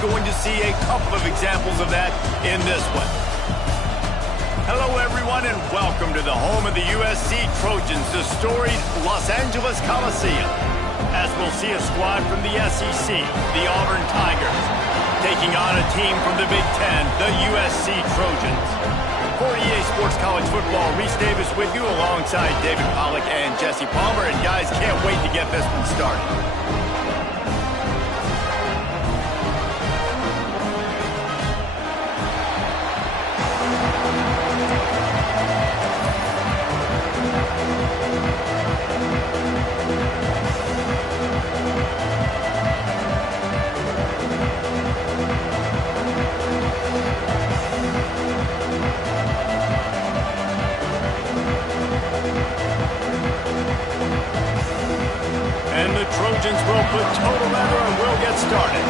going to see a couple of examples of that in this one. Hello, everyone, and welcome to the home of the USC Trojans, the storied Los Angeles Coliseum, as we'll see a squad from the SEC, the Auburn Tigers, taking on a team from the Big Ten, the USC Trojans. For EA Sports College Football, Reese Davis with you alongside David Pollack and Jesse Palmer. And guys, can't wait to get this one started. Trojans will put total leather and we'll get started.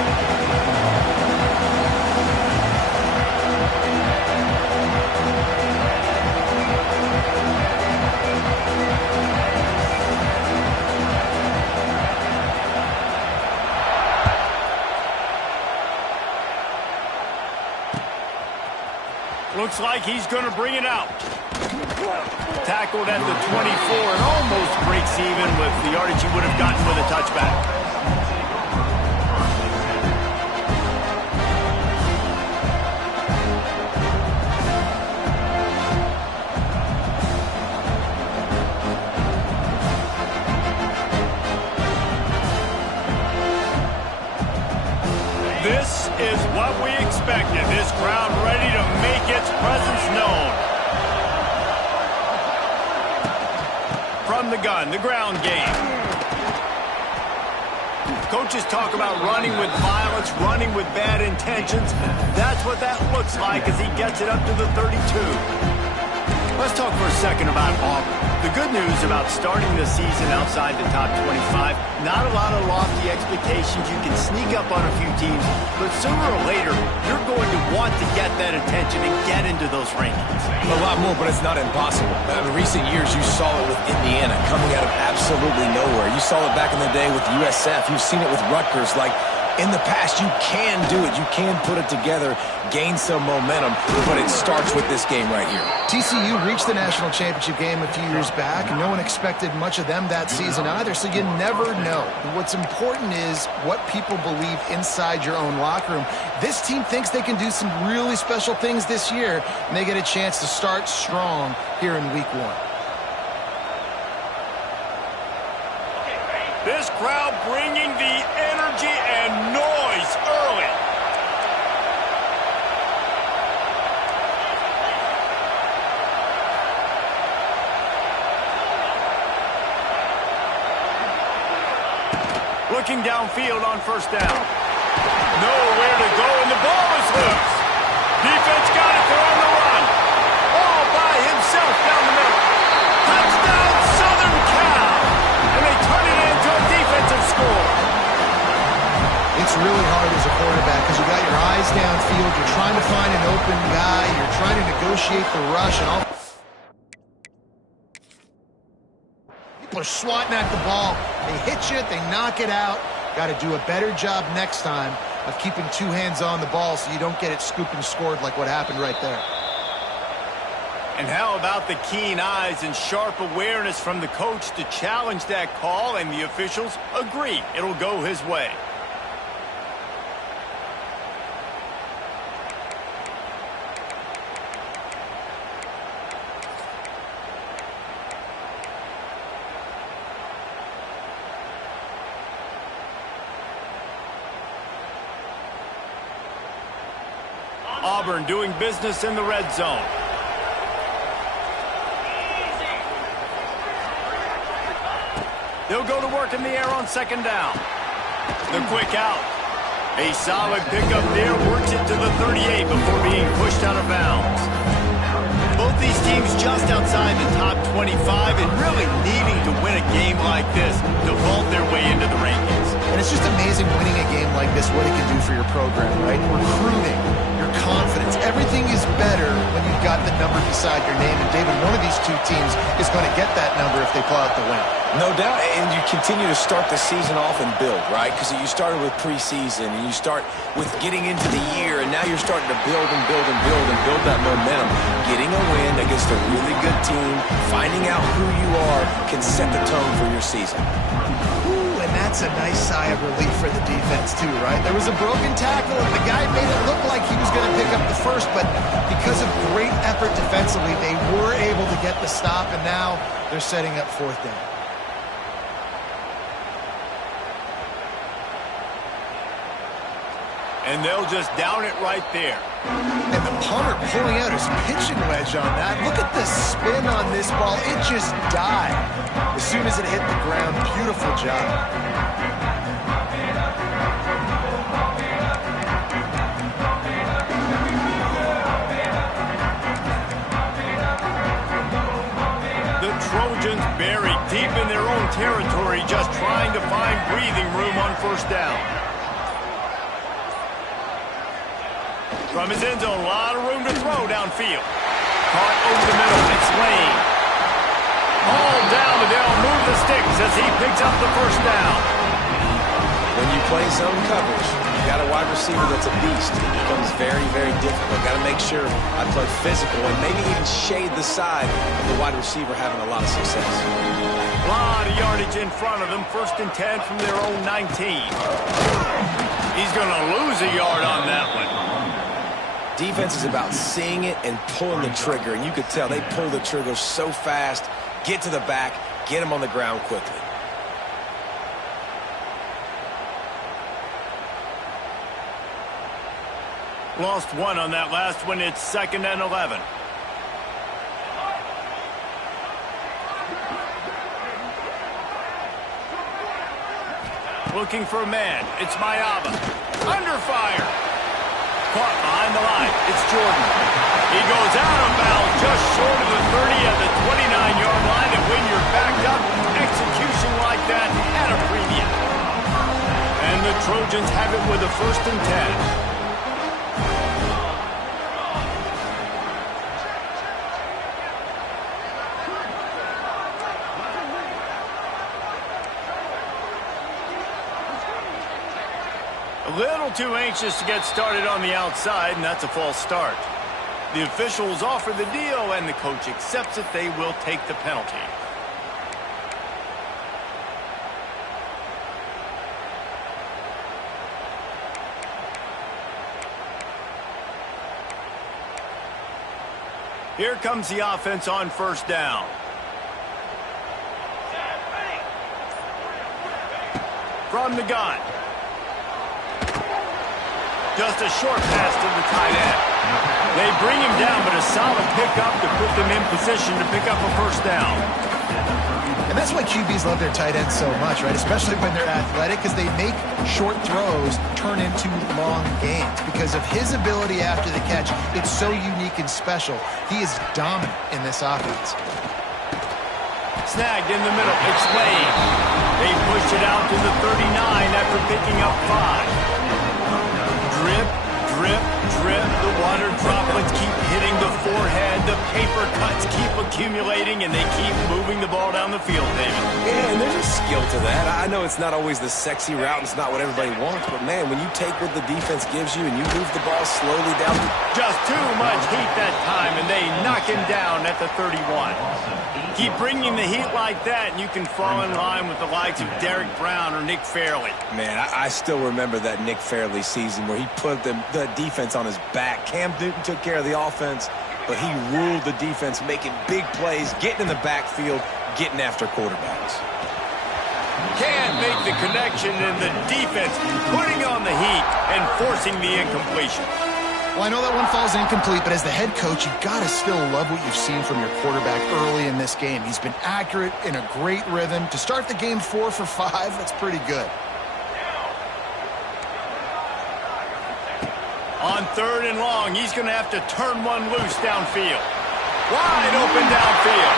Looks like he's going to bring it out. Tackled at the 24 and almost breaks even with the yardage he would have gotten with a touchback. This is what we expected. This crowd ready to make its presence known. From the gun, the ground game. Coaches talk about running with violence, running with bad intentions. That's what that looks like as he gets it up to the 32. Let's talk for a second about Auburn. The good news about starting the season outside the top 25, not a lot of lofty expectations. You can sneak up on a few teams, but sooner or later, you're going to want to get that attention and get into those rankings. A lot more, but it's not impossible. In recent years, you saw it with Indiana coming out of absolutely nowhere. You saw it back in the day with USF. You've seen it with Rutgers. Like, in the past, you can do it. You can put it together, gain some momentum, but it starts with this game right here. TCU reached the national championship game a few years back, and no one expected much of them that season either, so you never know. What's important is what people believe inside your own locker room. This team thinks they can do some really special things this year, and they get a chance to start strong here in week one. This crowd bringing the energy and noise early. Looking downfield on first down. Nowhere to go, and the ball is loose. Defense got it, they're on the run. All by himself down the middle. Touchdown, Southern Cal. And they turn it into a defensive score. It's really hard as a quarterback because you got your eyes downfield. You're trying to find an open guy. You're trying to negotiate the rush. And all people are swatting at the ball. They hit you. They knock it out. Got to do a better job next time of keeping two hands on the ball so you don't get it scooped and scored like what happened right there. And how about the keen eyes and sharp awareness from the coach to challenge that call, and the officials agree it'll go his way. Auburn doing business in the red zone. They'll go to work in the air on second down. The quick out. A solid pickup there, works it to the 38 before being pushed out of bounds. Both these teams just outside the top 25 and really needing to win a game like this to vault their way into the rankings. And it's just amazing winning a game like this, what it can do for your program, right? Recruiting, your confidence, everything is better when you've got the number beside your name. And David, one of these two teams is going to get that number if they pull out the win. No doubt, and you continue to start the season off and build, right? Because you started with preseason, and you start with getting into the year, and now you're starting to build and build and build and build that momentum. Getting a win against a really good team, finding out who you are, can set the tone for your season. Ooh, and that's a nice sigh of relief for the defense, too, right? There was a broken tackle, and the guy made it look like he was going to pick up the first, but because of great effort defensively, they were able to get the stop, and now they're setting up fourth down. And they'll just down it right there. And the punter pulling out his pitching wedge on that. Look at the spin on this ball. It just died as soon as it hit the ground. Beautiful job. The Trojans buried deep in their own territory, just trying to find breathing room on first down. From his end zone, a lot of room to throw downfield. Caught over the middle, it's Lane. All down, but they'll move the sticks as he picks up the first down. When you play zone coverage, you got a wide receiver that's a beast. It becomes very, very difficult. Got to make sure I play physical and maybe even shade the side of the wide receiver having a lot of success. A lot of yardage in front of them. 1st and 10 from their own 19. He's going to lose a yard on that one. Defense is about seeing it and pulling the trigger, and you could tell they pull the trigger so fast, get to the back, get him on the ground quickly. Lost one on that last one. It's 2nd and 11. Looking for a man. It's Mayaba. Under fire. Caught behind the line. It's Jordan. He goes out of bounds just short of the 30 at the 29-yard line. And when you're backed up, execution like that at a premium. And the Trojans have it with a 1st and 10. A little too anxious to get started on the outside, and that's a false start. The officials offer the deal, and the coach accepts it. They will take the penalty. Here comes the offense on 1st down. From the gun. Just a short pass to the tight end. They bring him down, but a solid pickup to put them in position to pick up a 1st down. And that's why QBs love their tight ends so much, right? Especially when they're athletic, because they make short throws turn into long gains. Because of his ability after the catch, it's so unique and special. He is dominant in this offense. Snagged in the middle. It's Lane. They push it out to the 39 after picking up 5. Drip, drip, drip. The water droplets keep hitting the forehead. The paper cuts keep accumulating, and they keep moving the ball down the field, David. Yeah, and there's a skill to that. I know it's not always the sexy route. It's not what everybody wants. But, man, when you take what the defense gives you and you move the ball slowly down. Just too much heat that time, and they knock him down at the 31. Keep bringing the heat like that, and you can fall in line with the likes of Derek Brown or Nick Fairley. Man, I still remember that Nick Fairley season where he put the defense on his back. Cam Newton took care of the offense, but he ruled the defense, making big plays, getting in the backfield, getting after quarterbacks. Can't make the connection, and the defense putting on the heat and forcing the incompletion. Well, I know that one falls incomplete, but as the head coach, you've got to still love what you've seen from your quarterback early in this game. He's been accurate, in a great rhythm. To start the game 4 for 5, that's pretty good. On 3rd and long, he's going to have to turn one loose downfield. Wide open downfield.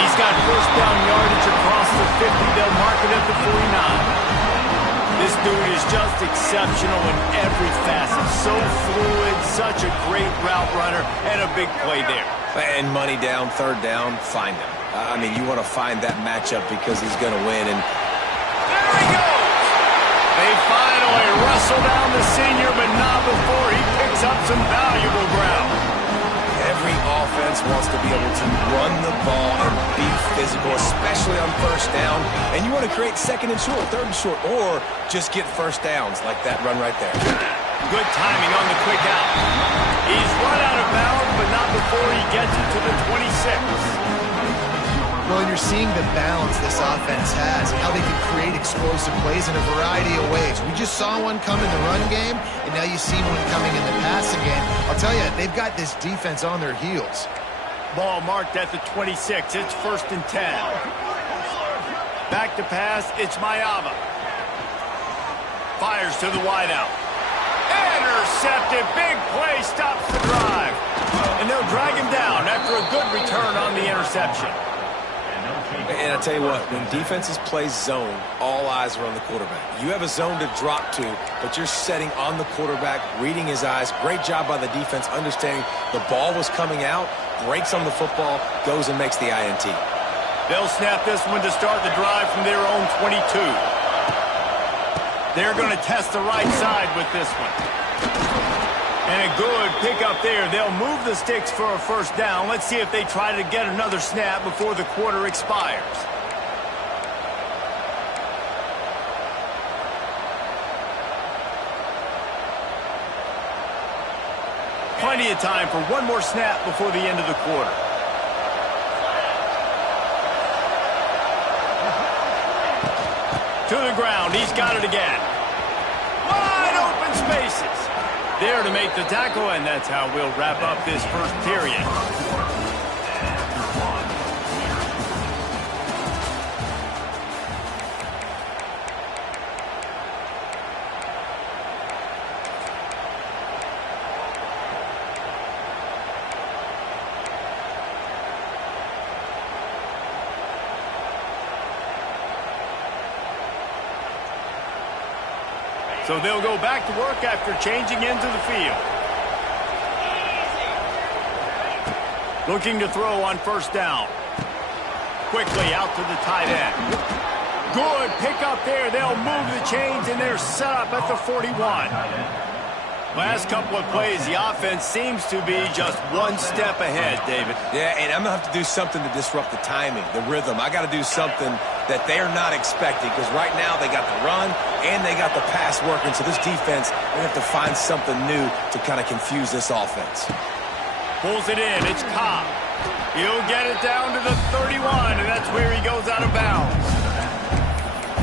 He's got 1st down yardage across the 50. They'll mark it at the 49. This dude is just exceptional in every facet. So fluid, such a great route runner, and a big play there. And money down, third down, find him. I mean, you want to find that matchup because he's going to win. And there he goes! They finally wrestle down the senior, but not before he picks up some valuable ground. Every offense wants to be able to run the ball and be physical, especially on first down. And you want to create second and short, third and short, or just get first downs like that run right there. Good timing on the quick out. He's run out of bounds, but not before he gets it to the 26. Well, you're seeing the balance this offense has and how they can create explosive plays in a variety of ways. We just saw one come in the run game, and now you see one coming in the passing game. I'll tell you, they've got this defense on their heels. Ball marked at the 26. It's 1st and 10. Back to pass. It's Mayava. Fires to the wideout. Intercepted. Big play. Stops the drive. And they'll drag him down after a good return on the interception. And I tell you what, when defenses play zone, all eyes are on the quarterback. You have a zone to drop to, but you're setting on the quarterback, reading his eyes. Great job by the defense, understanding the ball was coming out, breaks on the football, goes and makes the INT. They'll snap this one to start the drive from their own 22. They're going to test the right side with this one. And a good pickup there. They'll move the sticks for a first down. Let's see if they try to get another snap before the quarter expires. Plenty of time for one more snap before the end of the quarter. To the ground. He's got it again. Wide open spaces. There to make the tackle, and that's how we'll wrap up this first period. So they'll go back to work after changing into the field. Looking to throw on first down. Quickly out to the tight end. Good pickup there. They'll move the chains, and they're set up at the 41. Last couple of plays, the offense seems to be just one step ahead, David. Yeah, and I'm going to have to do something to disrupt the timing, the rhythm. I got to do something that they're not expecting, because right now they got the run and they got the pass working. So this defense, they have to find something new to kind of confuse this offense. Pulls it in. It's Cobb. He'll get it down to the 31, and that's where he goes out of bounds.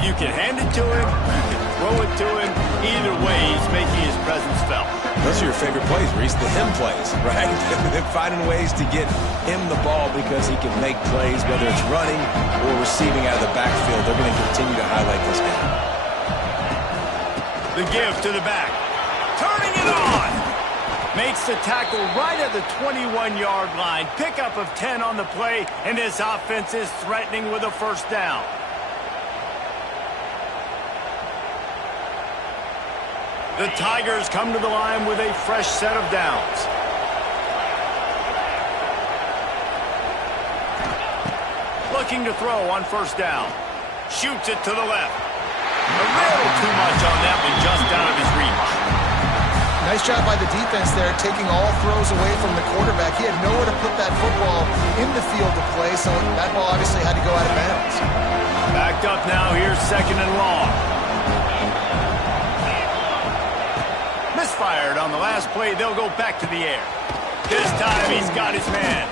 You can hand it to him. You can throw it to him. Either way, he's making his presence felt. Those are your favorite plays, Reese, the him plays, right? They're finding ways to get him the ball because he can make plays, whether it's running or receiving out of the backfield. They're going to continue to highlight this guy. The give to the back. Turning it on. Makes the tackle right at the 21-yard line. Pickup of 10 on the play, and this offense is threatening with a first down. The Tigers come to the line with a fresh set of downs. Looking to throw on first down. Shoots it to the left. A little too much on that one, just out of his reach. Nice job by the defense there, taking all throws away from the quarterback. He had nowhere to put that football in the field to play, so that ball obviously had to go out of bounds. Backed up now, here's 2nd and long. Misfired on the last play. They'll go back to the air. This time he's got his man.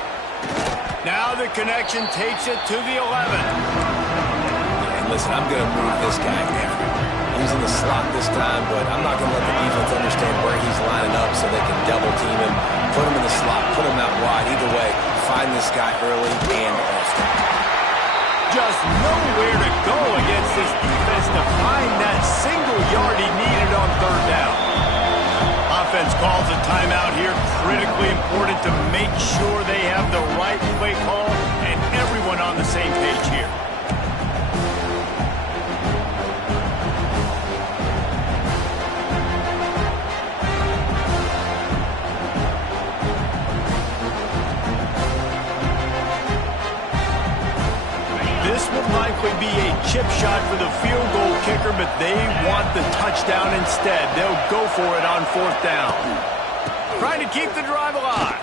Now the connection takes it to the 11. And listen, I'm going to move this guy everywhere. He's in the slot this time, but I'm not going to let the defense understand where he's lining up so they can double team him, put him in the slot, put him out wide. Either way, find this guy early and often. Just nowhere to go against this defense to find that single yard he needed on third down. Offense calls a timeout here. Critically important to make sure they have the right play call and everyone on the same page here. chip shot for the field goal kicker, but they want the touchdown instead. They'll go for it on 4th down. Trying to keep the drive alive.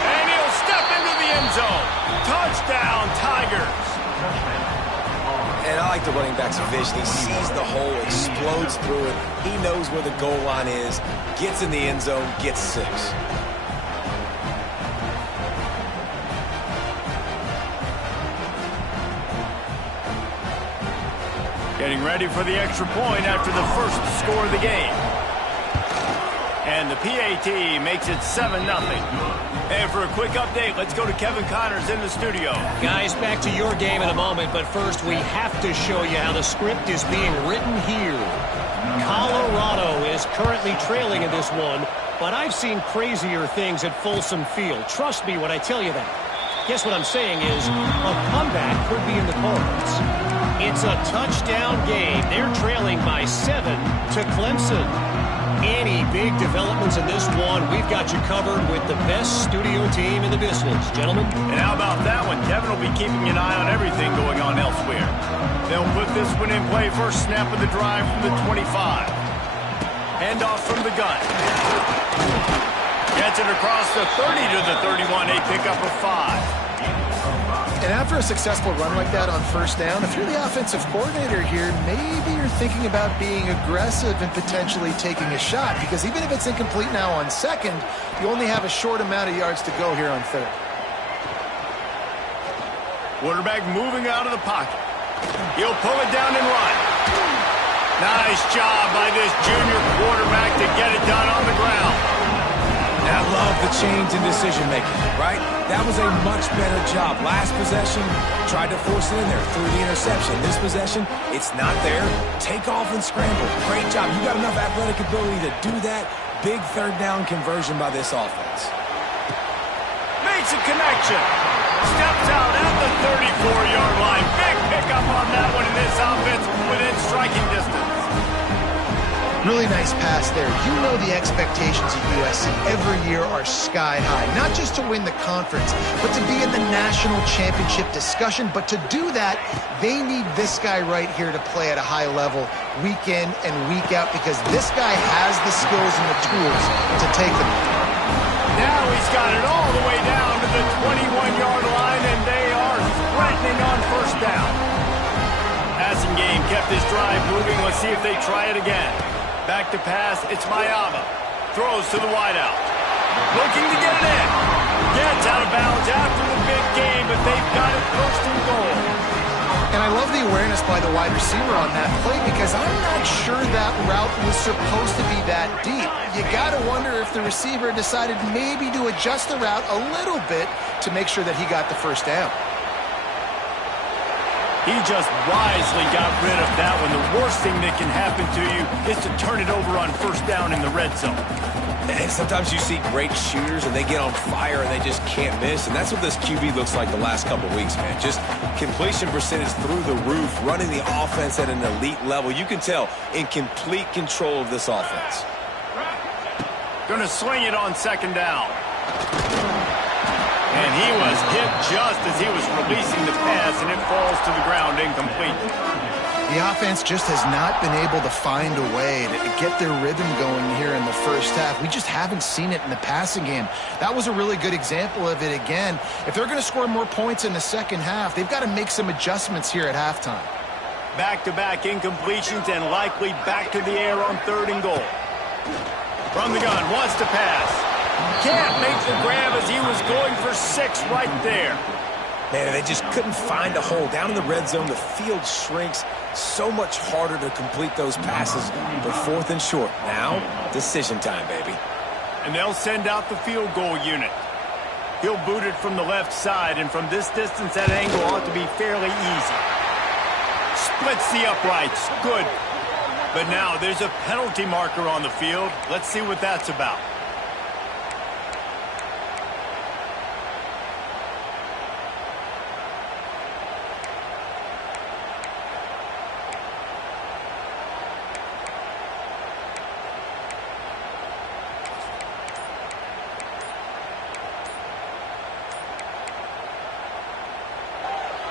And he'll step into the end zone. Touchdown, Tigers. And I like the running back's vision. He sees the hole, explodes through it. He knows where the goal line is, gets in the end zone, gets 6. Getting ready for the extra point after the first score of the game. And the PAT makes it 7-0. And for a quick update, let's go to Kevin Connors in the studio. Guys, back to your game in a moment, but first we have to show you how the script is being written here. Colorado is currently trailing in this one, but I've seen crazier things at Folsom Field. Trust me when I tell you that. Guess what I'm saying is a comeback could be in the cards. It's a touchdown game. They're trailing by 7 to Clemson. Any big developments in this one, we've got you covered with the best studio team in the business, gentlemen. And how about that one? Kevin will be keeping an eye on everything going on elsewhere. They'll put this one in play. First snap of the drive from the 25. Handoff from the gun. Gets it across the 30 to the 31. A pickup of 5. And after a successful run like that on 1st down, if you're the offensive coordinator here, maybe you're thinking about being aggressive and potentially taking a shot, because even if it's incomplete now on 2nd, you only have a short amount of yards to go here on 3rd. Quarterback moving out of the pocket. He'll pull it down and run. Nice job by this junior quarterback to get it done on the ground. And I love the change in decision-making, right? That was a much better job. Last possession, tried to force it in there, threw the interception. This possession, it's not there. Take off and scramble. Great job. You got enough athletic ability to do that. Big 3rd down conversion by this offense. Makes a connection. Steps out at the 34-yard line. Big pickup on that one in this offense within striking distance. Really nice pass there. You know the expectations of USC every year are sky high. Not just to win the conference, but to be in the national championship discussion. But to do that, they need this guy right here to play at a high level week in and week out, because this guy has the skills and the tools to take them. Now he's got it all the way down to the 21-yard line, and they are threatening on 1st down. Passing game kept this drive moving. Let's see if they try it again. Back to pass, it's Mayava. Throws to the wideout. Looking to get it in. Gets out of bounds after the big game, but they've got it 1st and goal. And I love the awareness by the wide receiver on that play, because I'm not sure that route was supposed to be that deep. You got to wonder if the receiver decided maybe to adjust the route a little bit to make sure that he got the 1st down. He just wisely got rid of that one. The worst thing that can happen to you is to turn it over on 1st down in the red zone. And sometimes you see great shooters and they get on fire and they just can't miss. And that's what this QB looks like the last couple weeks, man. Just completion percentage through the roof, running the offense at an elite level. You can tell in complete control of this offense. Going to swing it on 2nd down. And he was hit just as he was releasing the pass, and it falls to the ground incomplete. The offense just has not been able to find a way to get their rhythm going here in the 1st half. We just haven't seen it in the passing game. That was a really good example of it again. If they're going to score more points in the 2nd half, they've got to make some adjustments here at halftime. Back-to-back incompletions and likely back to the air on 3rd and goal. From the gun, wants to pass. Can't make the grab as he was going for 6 right there. Man, they just couldn't find a hole. Down in the red zone, the field shrinks. So much harder to complete those passes. But 4th and short. Now, decision time, baby. And they'll send out the field goal unit. He'll boot it from the left side, and from this distance, that angle ought to be fairly easy. Splits the uprights. Good. But now there's a penalty marker on the field. Let's see what that's about.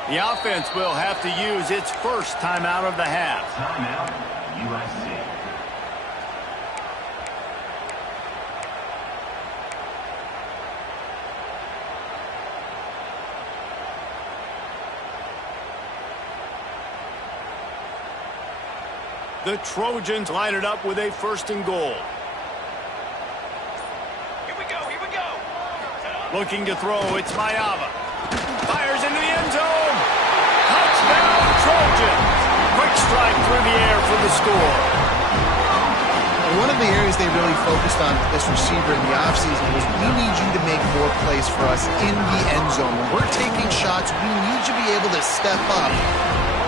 The offense will have to use its first timeout of the half. Timeout, USC. The Trojans line it up with a 1st and goal. Here we go. Looking to throw, it's Mayava. Fires into the end zone. Touchdown, Trojans. Quick strike through the air for the score. One of the areas they really focused on with this receiver in the offseason was we need you to make more plays for us in the end zone. When we're taking shots, we need you to be able to step up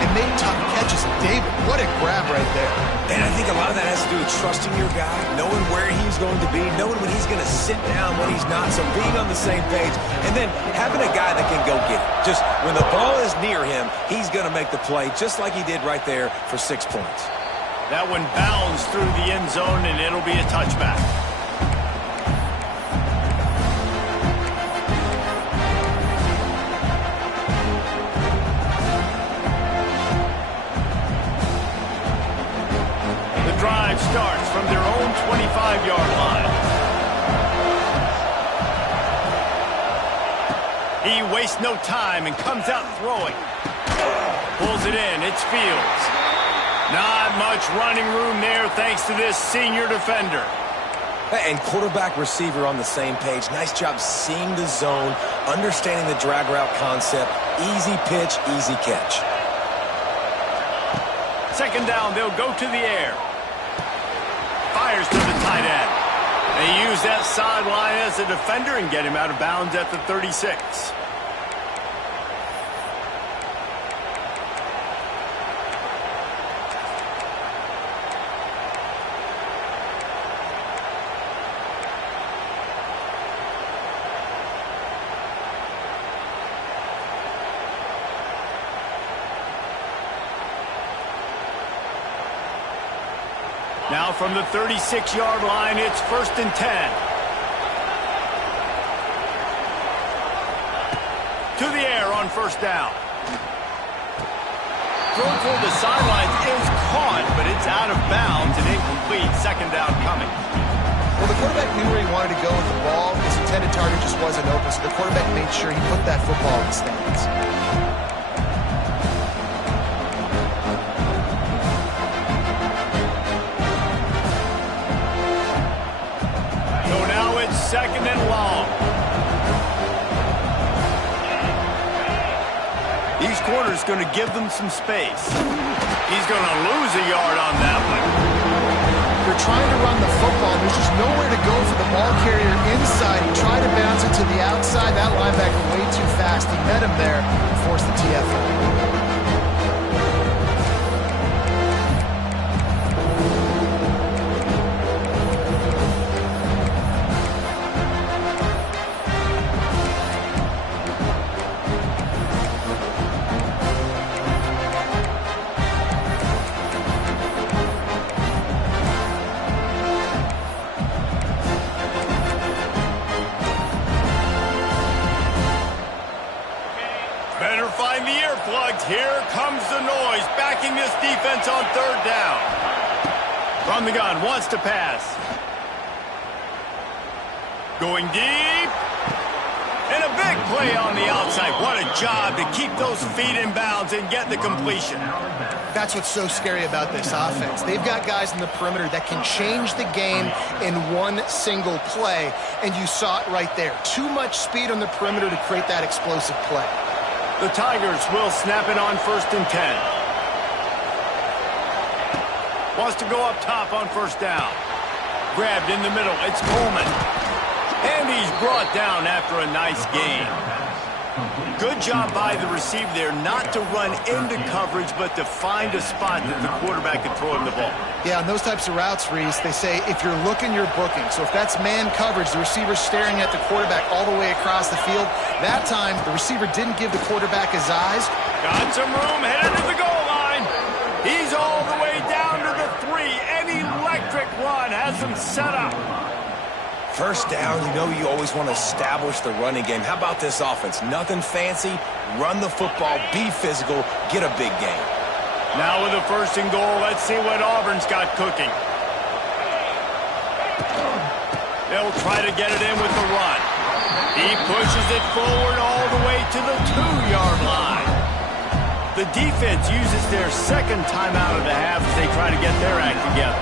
and make tough catches. David, what a grab right there. And I think a lot of that has to do with trusting your guy, knowing where he's going to be, knowing when he's going to sit down, when he's not, so being on the same page, and then having a guy that can go get it. Just when the ball is near him, he's going to make the play, just like he did right there for 6 points. That one bounds through the end zone, and it'll be a touchback. The drive starts from their own 25-yard line. He wastes no time and comes out throwing. Pulls it in. It's Fields. Not much running room there thanks to this senior defender. And quarterback receiver on the same page. Nice job seeing the zone, understanding the drag route concept. Easy pitch, easy catch. 2nd down, they'll go to the air. Fires to the tight end. They use that sideline as a defender and get him out of bounds at the 36. Now from the 36-yard line, it's 1st and 10. To the air on 1st down. Throw toward the sidelines is caught, but it's out of bounds and incomplete. 2nd down coming. Well, the quarterback knew where he wanted to go with the ball. His intended target just wasn't open, so the quarterback made sure he put that football in the stands. So now it's 2nd and long. These corners going to give them some space. He's going to lose a yard on that one. They're trying to run the football. There's just nowhere to go for the ball carrier inside. He tried to bounce it to the outside. That linebacker way too fast. He met him there and forced the TFL. Better find the earplugs. Here comes the noise, backing this defense on 3rd down. From the gun, wants to pass. Going deep. And a big play on the outside. What a job to keep those feet in bounds and get the completion. That's what's so scary about this offense. They've got guys in the perimeter that can change the game in one single play, and you saw it right there. Too much speed on the perimeter to create that explosive play. The Tigers will snap it on 1st and 10. Wants to go up top on 1st down. Grabbed in the middle. It's Coleman. And he's brought down after a nice gain. Good job by the receiver there not to run into coverage, but to find a spot that the quarterback can throw him the ball. Yeah, on those types of routes, Reese, they say if you're looking, you're booking. So if that's man coverage, the receiver's staring at the quarterback all the way across the field. That time, the receiver didn't give the quarterback his eyes. Got some room, headed to the goal line. He's all the way down to the 3. An electric run has him set up. First down, you know you always want to establish the running game. How about this offense? Nothing fancy. Run the football, be physical, get a big gain. Now with a 1st and goal, let's see what Auburn's got cooking. They'll try to get it in with the run. He pushes it forward all the way to the 2-yard line. The defense uses their 2nd timeout of the half as they try to get their act together.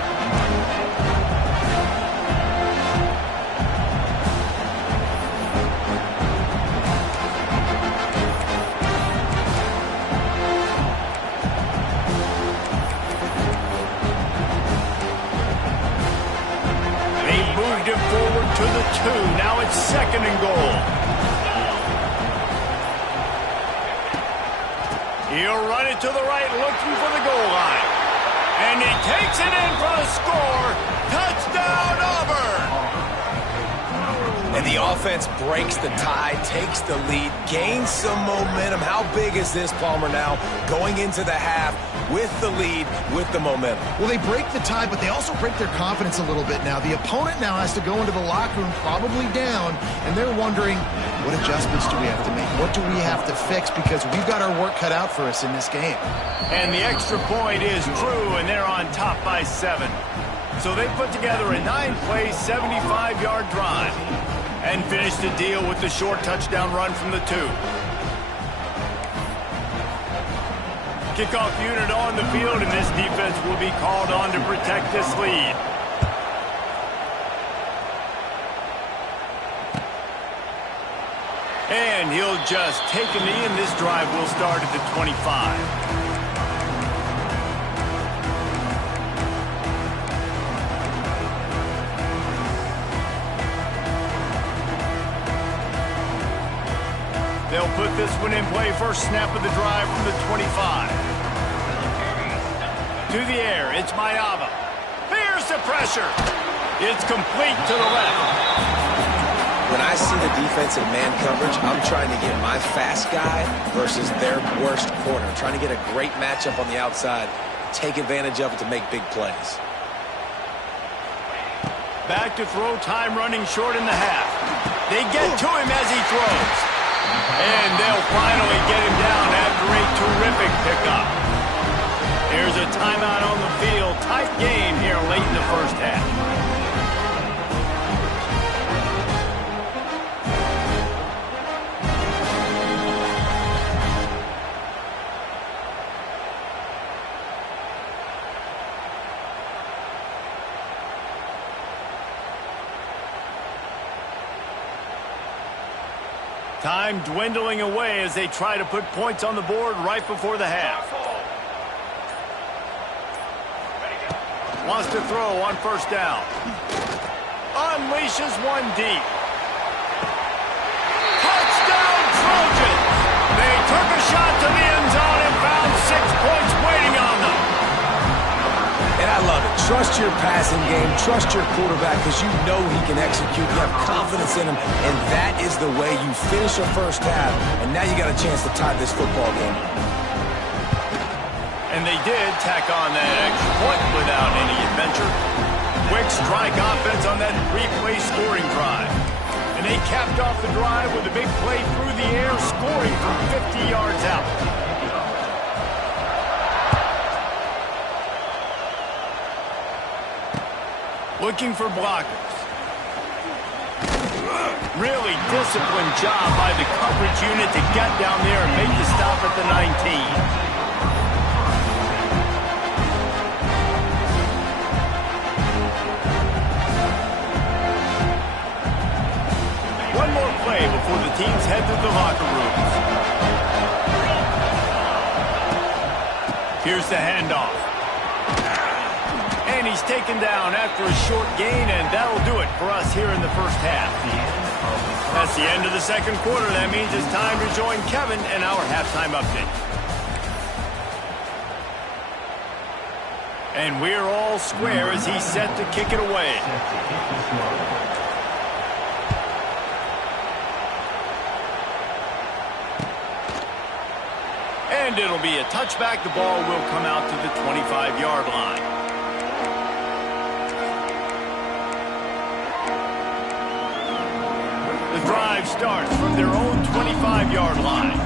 Forward to the 2. Now it's 2nd and goal. He'll run it to the right, looking for the goal line. And he takes it in for the score. Touchdown, Auburn! And the offense breaks the tie, takes the lead, gains some momentum. How big is this, Palmer, now going into the half with the lead, with the momentum? Well, they break the tie, but they also break their confidence a little bit now. The opponent now has to go into the locker room probably down, and they're wondering, what adjustments do we have to make? What do we have to fix? Because we've got our work cut out for us in this game. And the extra point is true, and they're on top by 7. So they put together a 9-play, 75-yard drive and finish the deal with the short touchdown run from the 2. Kickoff unit on the field, and this defense will be called on to protect this lead. And he'll just take a knee, and this drive will start at the 25. They'll put this one in play. First snap of the drive from the 25. To the air, it's Mayava. Here's the pressure. It's complete to the left. When I see the defense in man coverage, I'm trying to get my fast guy versus their worst corner. Trying to get a great matchup on the outside, take advantage of it to make big plays. Back to throw, time running short in the half. They get to him as he throws. And they'll finally get him down after a terrific pickup. There's a timeout on the field. Tight game here late in the first half. Time dwindling away as they try to put points on the board right before the half. Wants to throw on first down. Unleashes one deep. Touchdown Trojans! They took a shot to the end zone and found 6 points waiting on them. And I love it. Trust your passing game. Trust your quarterback because you know he can execute. You have confidence in him, and that is the way you finish a first half, and now you got a chance to tie this football game. And they did tack on that extra point without any adventure. Quick strike offense on that 3-play scoring drive. And they capped off the drive with a big play through the air, scoring from 50 yards out. Looking for blockers. Really disciplined job by the coverage unit to get down there and make the stop at the 19. One more play before the teams head to the locker rooms. Here's the handoff. And he's taken down after a short gain, and that'll do it for us here in the first half. That's the end of the second quarter. That means it's time to join Kevin in our halftime update. And we're all square as he's set to kick it away. And it'll be a touchback. The ball will come out to the 25-yard line. starts from their own 25-yard line.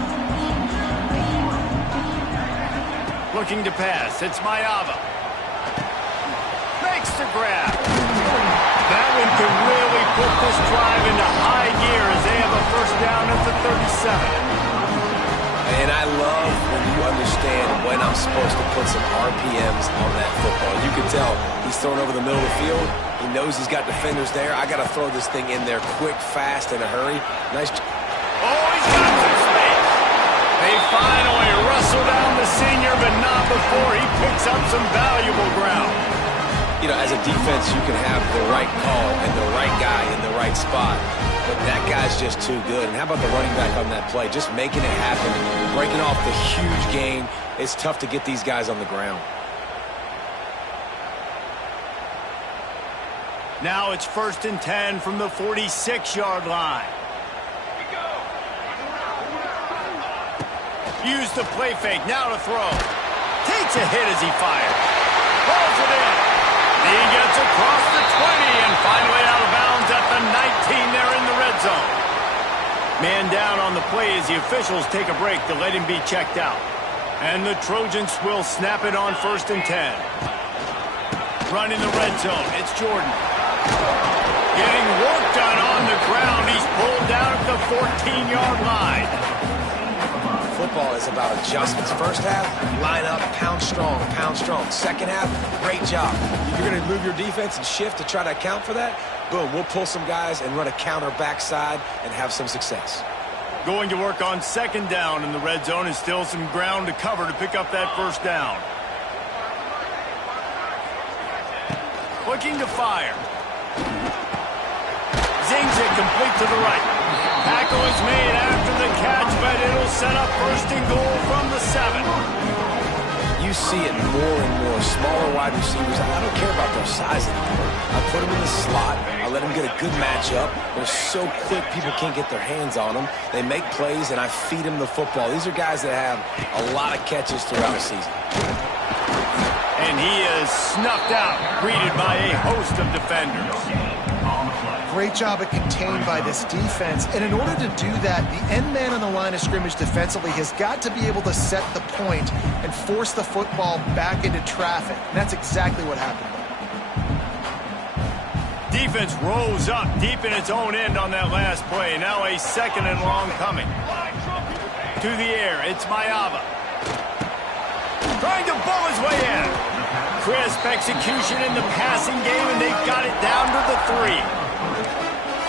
Looking to pass. It's Maiava. Makes the grab. That one could really put this drive into high gear as they have a first down at the 37. And I love when you understand when I'm supposed to put some RPMs on that football. You can tell he's throwing over the middle of the field. He knows he's got defenders there. I got to throw this thing in there quick, fast, in a hurry. Nice. Oh, he's got some space. They finally wrestle down the senior, but not before he picks up some valuable ground. You know, as a defense, you can have the right call and the right guy in the right spot. But that guy's just too good. And how about the running back on that play? Just making it happen, breaking off the huge gain. It's tough to get these guys on the ground. Now it's 1st and 10 from the 46-yard line. Use the play fake. Now to throw. Takes a hit as he fires. Rolls it in. He gets across the 20 and finally out of bounds at the 19 there in the red zone. Man down on the play as the officials take a break to let him be checked out. And the Trojans will snap it on 1st and 10. Run in the red zone. It's Jordan. Getting work done on the ground. He's pulled down at the 14-yard line. Football is about adjustments. First half, line up, pound strong, pound strong. Second half, great job. If you're going to move your defense and shift to try to account for that, boom, we'll pull some guys and run a counter backside and have some success. Going to work on 2nd down in the red zone and still some ground to cover to pick up that first down. Looking to fire. Zings it complete to the right. Tackle is made after the catch, but it'll set up 1st and goal from the 7. You see it more and more. Smaller wide receivers, I don't care about their size anymore. I put them in the slot. I let them get a good matchup. They're so quick, people can't get their hands on them. They make plays, and I feed them the football. These are guys that have a lot of catches throughout a season. And he is snuffed out, greeted by a host of defenders. Great job at contained by this defense. And in order to do that, the end man on the line of scrimmage defensively has got to be able to set the point and force the football back into traffic. And that's exactly what happened. Defense rose up deep in its own end on that last play. Now a 2nd and long coming. To the air, it's Maiava. Trying to bowl his way in. Crisp execution in the passing game, and they've got it down to the 3.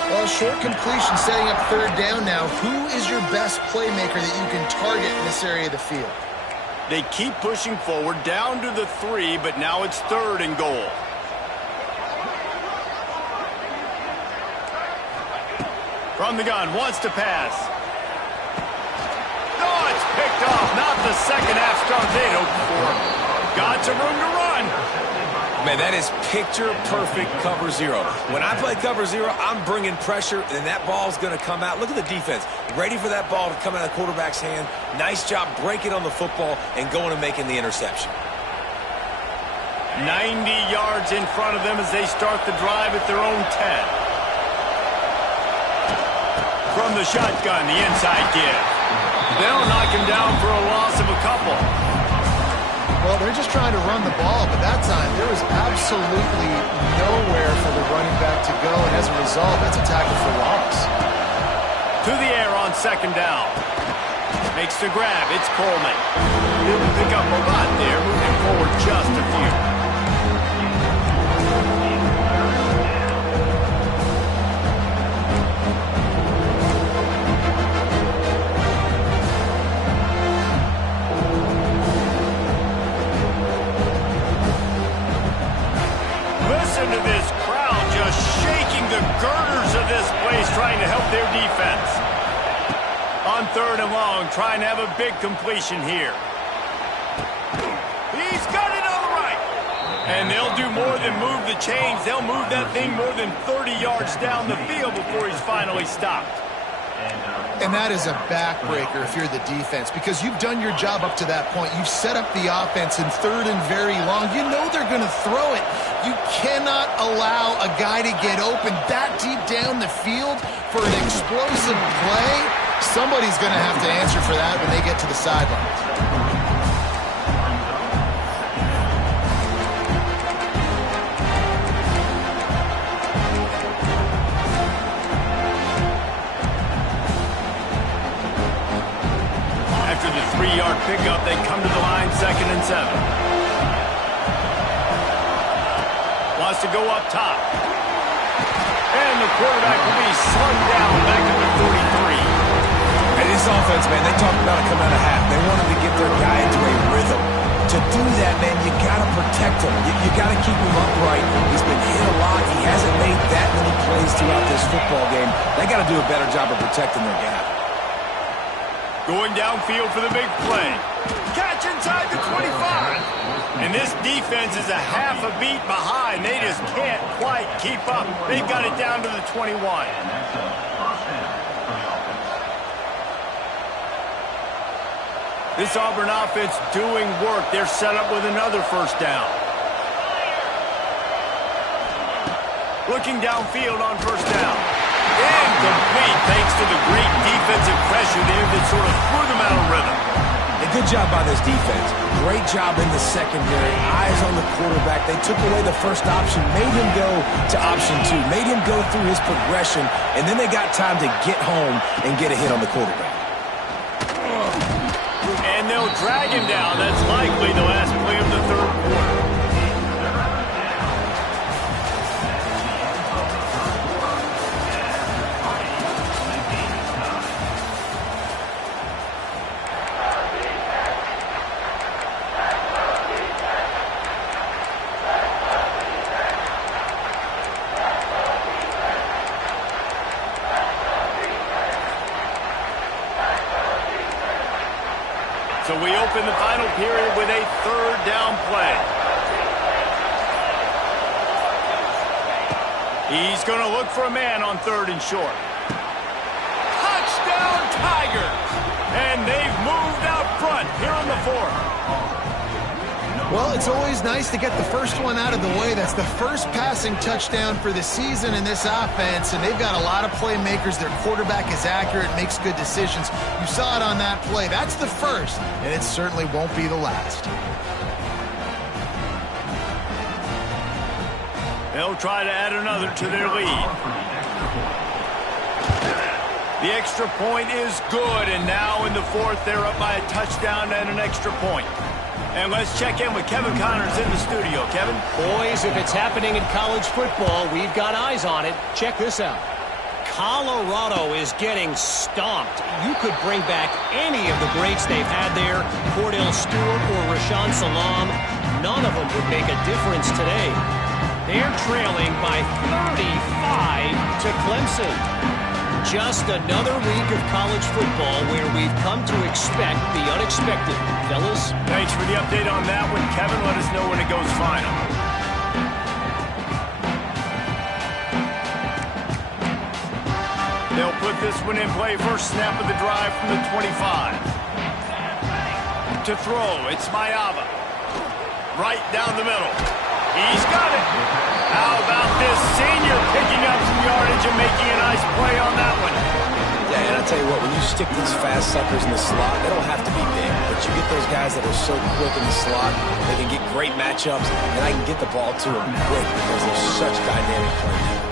Well, short completion setting up 3rd down now. Who is your best playmaker that you can target in this area of the field? They keep pushing forward down to the 3, but now it's 3rd and goal. From the gun, wants to pass. Oh, it's picked off. Not the second half start they'd hoped for. Got some room to run. Man, that is picture-perfect cover 0. When I play cover 0, I'm bringing pressure, and that ball's going to come out. Look at the defense. Ready for that ball to come out of the quarterback's hand. Nice job breaking on the football and going and making the interception. 90 yards in front of them as they start the drive at their own 10. From the shotgun, the inside give. They'll knock him down for a loss of a couple. Well, they're just trying to run the ball, but that time there was absolutely nowhere for the running back to go, and as a result, that's a tackle for loss. To the air on 2nd down. Makes the grab. It's Coleman. He'll pick up a lot there, moving forward just a few. Listen to this crowd just shaking the girders of this place, trying to help their defense. On 3rd and long, trying to have a big completion here. He's got it on the right. And they'll do more than move the chains. They'll move that thing more than 30 yards down the field before he's finally stopped. And that is a backbreaker if you're the defense, because you've done your job up to that point. You've set up the offense in 3rd and very long. You know they're going to throw it. You cannot allow a guy to get open that deep down the field for an explosive play. Somebody's going to have to answer for that when they get to the sidelines. After the 3-yard pickup, they come to the line 2nd and 7. Wants to go up top. And the quarterback will be slung down back at the 43. And this offense, man, they talked about it coming out of half. They wanted to get their guy into a rhythm. To do that, man, you got to protect him. You got to keep him upright. He's been hit a lot. He hasn't made that many plays throughout this football game. They got to do a better job of protecting their gap. Going downfield for the big play. Catch inside the 25. And this defense is a half a beat behind. They just can't quite keep up. They've got it down to the 21. This Auburn offense doing work. They're set up with another 1st down. Looking downfield on 1st down. Incomplete thanks to the great defensive pressure there that sort of threw them out of rhythm. A good job by this defense. Great job in the secondary. Eyes on the quarterback. They took away the first option, made him go to option 2, made him go through his progression, and then they got time to get home and get a hit on the quarterback. And they'll drag him down. That's likely the last play of the 3rd quarter. So we open the final period with a 3rd down play. He's going to look for a man on 3rd and short. Touchdown Tigers! And they've moved out front here on the 4th. Well, it's always nice to get the first one out of the way. That's the first passing touchdown for the season in this offense, and they've got a lot of playmakers. Their quarterback is accurate, makes good decisions. You saw it on that play. That's the first, and it certainly won't be the last. They'll try to add another to their lead. The extra point is good, and now in the 4th, they're up by a touchdown and an extra point. And let's check in with Kevin Connors in the studio. Kevin? Boys, if it's happening in college football, we've got eyes on it. Check this out. Colorado is getting stomped. You could bring back any of the greats they've had there, Cordell Stewart or Rashaan Salaam. None of them would make a difference today. They're trailing by 35 to Clemson. Just another week of college football where we've come to expect the unexpected. Fellas? Thanks for the update on that one, Kevin. Let us know when it goes final. They'll put this one in play. First snap of the drive from the 25. To throw, it's Maiava. Right down the middle. He's got it. How about this senior picking up some yardage and making a nice play on that one? Yeah, and I'll tell you what, when you stick these fast suckers in the slot, they don't have to be big, but you get those guys that are so quick in the slot, they can get great matchups, and I can get the ball to them quick because they're such dynamic playmakers.